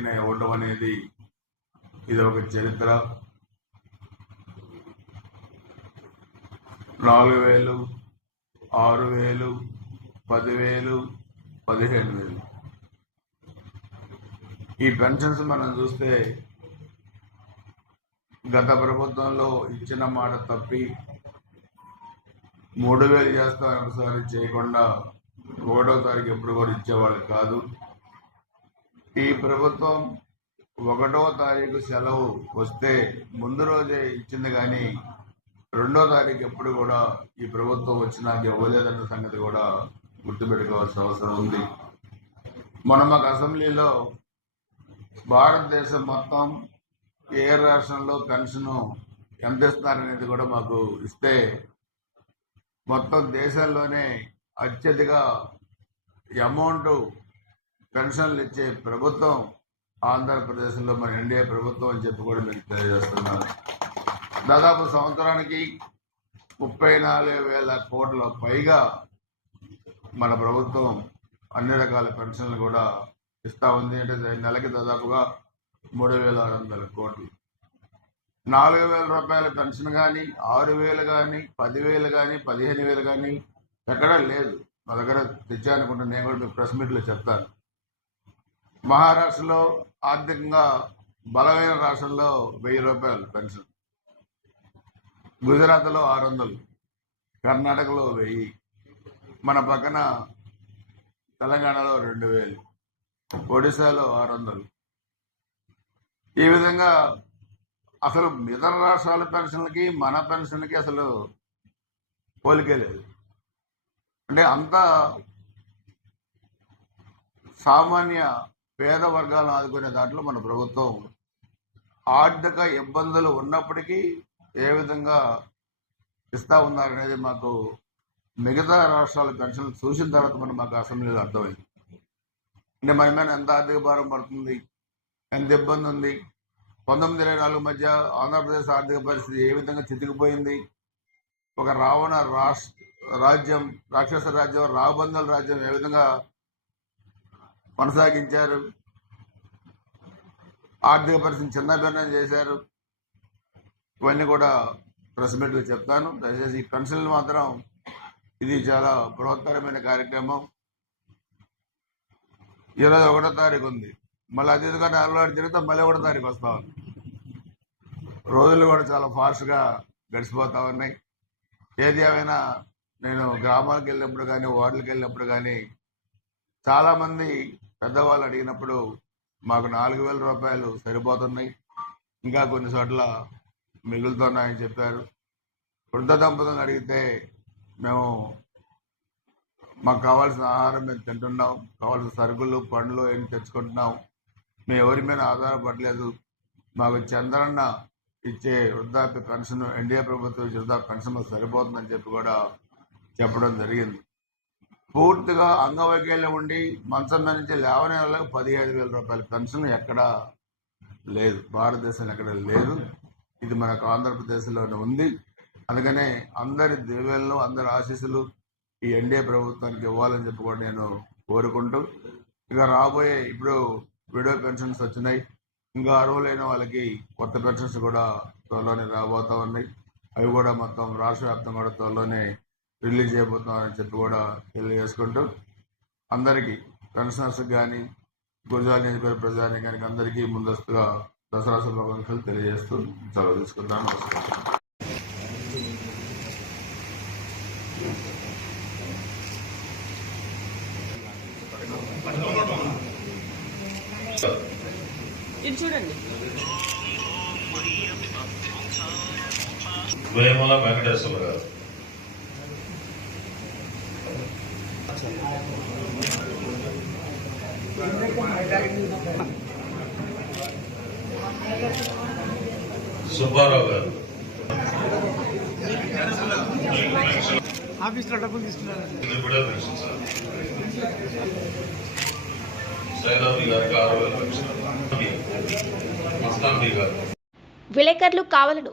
ఎవరికైనా ఇవ్వడం అనేది ఇది ఒక చరిత్ర. నాలుగు వేలు ఆరు వేలు పదివేలు పదిహేను వేలు. ఈ పెన్షన్స్ మనం చూస్తే గత ప్రభుత్వంలో ఇచ్చిన మాట తప్పి మూడు వేలు చేస్తాం ఒకసారి చేయకుండా ఒకటో తారీఖు ఎప్పుడు కూడా ఇచ్చేవాళ్ళు కాదు. ఈ ప్రభుత్వం ఒకటో తారీఖు సెలవు వస్తే ముందు రోజే ఇచ్చింది కానీ రెండో తారీఖు ఎప్పుడు కూడా ఈ ప్రభుత్వం వచ్చినాక ఇవ్వలేదన్న సంగతి కూడా గుర్తుపెట్టుకోవాల్సిన అవసరం ఉంది. మొన్న మాకు అసెంబ్లీలో భారతదేశం మొత్తం ఏ రాష్ట్రంలో పెన్షన్ ఎంత ఇస్తారనేది కూడా మాకు ఇస్తే మొత్తం దేశంలోనే అత్యధిక అమౌంట్ పెన్షన్లు ఇచ్చే ప్రభుత్వం ఆంధ్రప్రదేశ్లో మన ఎన్డీఏ ప్రభుత్వం అని చెప్పి కూడా మీకు తెలియజేస్తున్నాను. దాదాపు సంవత్సరానికి ముప్పై నాలుగు వేల కోట్ల పైగా మన ప్రభుత్వం అన్ని రకాల పెన్షన్లు కూడా ఇస్తా ఉంది. అంటే నెలకి దాదాపుగా మూడు వేల ఆరు వందల కోట్లు. నాలుగు వేల రూపాయల పెన్షన్ కానీ ఆరు వేలు కానీ పదివేలు కానీ పదిహేను వేలు కానీ ఎక్కడా లేదు. మా దగ్గర తెచ్చానుకుంటే నేను కూడా మీకు ప్రెస్ మీట్లో చెప్తాను. మహారాష్ట్రలో ఆర్థికంగా బలమైన రాష్ట్రంలో వెయ్యి రూపాయలు పెన్షన్. గుజరాత్లో ఆరు వందలు కర్ణాటకలో వెయ్యి మన పక్కన తెలంగాణలో రెండు వేలు ఒడిశాలో ఆరు వందలు. ఈ విధంగా అసలు ఇతర రాష్ట్రాల పెన్షన్లకి మన పెన్షన్కి అసలు పోలికే లేదు. అంటే అంత సామాన్య పేద వర్గాలను ఆదుకునే దాంట్లో మన ప్రభుత్వం ఆర్థిక ఇబ్బందులు ఉన్నప్పటికీ ఏ విధంగా ఇస్తా ఉన్నారనేది మాకు మిగతా రాష్ట్రాల పెన్షన్లు చూసిన తర్వాత మనం మాకు అసెంబ్లీలో అర్థమైంది. అంటే మన మీద ఎంత ఆర్థిక భారం పడుతుంది ఎంత ఇబ్బంది ఉంది పంతొమ్మిది ఇరవై నాలుగు మధ్య ఆంధ్రప్రదేశ్ ఆర్థిక పరిస్థితి ఏ విధంగా చితికిపోయింది ఒక రావణ రాష్ట్ర రాజ్యం రాక్షస రాజ్యం రాబందల రాజ్యం ఏ విధంగా కొనసాగించారు. ఆర్థిక పరిస్థితిని చిన్నభిన్నం చేశారు. ఇవన్నీ కూడా ప్రెస్ మీట్లో చెప్తాను. దయచేసి ఈ పెన్షన్లు మాత్రం ఇది చాలా బృహత్తరమైన కార్యక్రమం. ఇరవై ఒకటో తారీఖు ఉంది. మళ్ళీ అది ఎందుకంటే అలవాటు తిరిగితే మళ్ళీ ఒకటో తారీఖు వస్తా ఉంది. రోజులు కూడా చాలా ఫాస్ట్గా గడిచిపోతా ఉన్నాయి. ఏది ఏమైనా నేను గ్రామాలకు వెళ్ళినప్పుడు కానీ వార్డులకు వెళ్ళినప్పుడు కానీ చాలామంది పెద్దవాళ్ళు అడిగినప్పుడు మాకు నాలుగు వేల రూపాయలు సరిపోతున్నాయి. ఇంకా కొన్ని చోట్ల మిగులుతున్నాయని చెప్పారు. వృద్ధ దంపతులను అడిగితే మేము మాకు కావాల్సిన ఆహారం మేము తింటున్నాం కావాల్సిన సరుకులు పండ్లు ఏం తెచ్చుకుంటున్నాం. మేము ఎవరి మీద ఆధారపడలేదు. మాకు చంద్రన్న ఇచ్చే వృద్ధాప్య పెన్షన్ ఎన్డీఏ ప్రభుత్వం ఇచ్చే వృద్ధాప్య పెన్షన్ సరిపోతుందని చెప్పి కూడా చెప్పడం జరిగింది. పూర్తిగా అంగవైకల్యం ఉండి మంచం మీద నుంచి లేవనే వాళ్ళకి పదిహేడు వేల రూపాయల పెన్షన్ ఎక్కడా లేదు. భారతదేశంలో ఎక్కడ లేదు. ఇది మనకు ఆంధ్రప్రదేశ్లోనే ఉంది. అందుకనే అందరి దీవెనలు అందరి ఆశీస్సులు ఈ ఎన్డీఏ ప్రభుత్వానికి ఇవ్వాలని చెప్పి కూడా నేను కోరుకుంటూ ఇక రాబోయే ఇప్పుడు విడో పెన్షన్స్ వచ్చినాయి. ఇంకా అర్హులైన వాళ్ళకి కొత్త పెన్షన్స్ కూడా త్వరలోనే రాబోతా ఉన్నాయి. అవి కూడా మొత్తం రాష్ట్ర వ్యాప్తంగా కూడా త్వరలోనే రిలీజ్ చేయబోతున్నారని చెప్పి కూడా తెలియజేసుకుంటూ అందరికీ పెన్షనర్స్ కానీ గుజరాత్ నియోజకవర్గ ప్రజానికానికి అందరికీ ముందస్తుగా దసరా శుభాకాంక్షలు తెలియజేస్తూ సెలవు తీసుకుంటాను నమస్కారం ఇది చూడండి. వేముల వెంకటేశ్వర గారు సుబ్బారావు గారు. ఆఫీస్లో డబ్బులు తీసుకున్నారు? విలేకరులు కావలను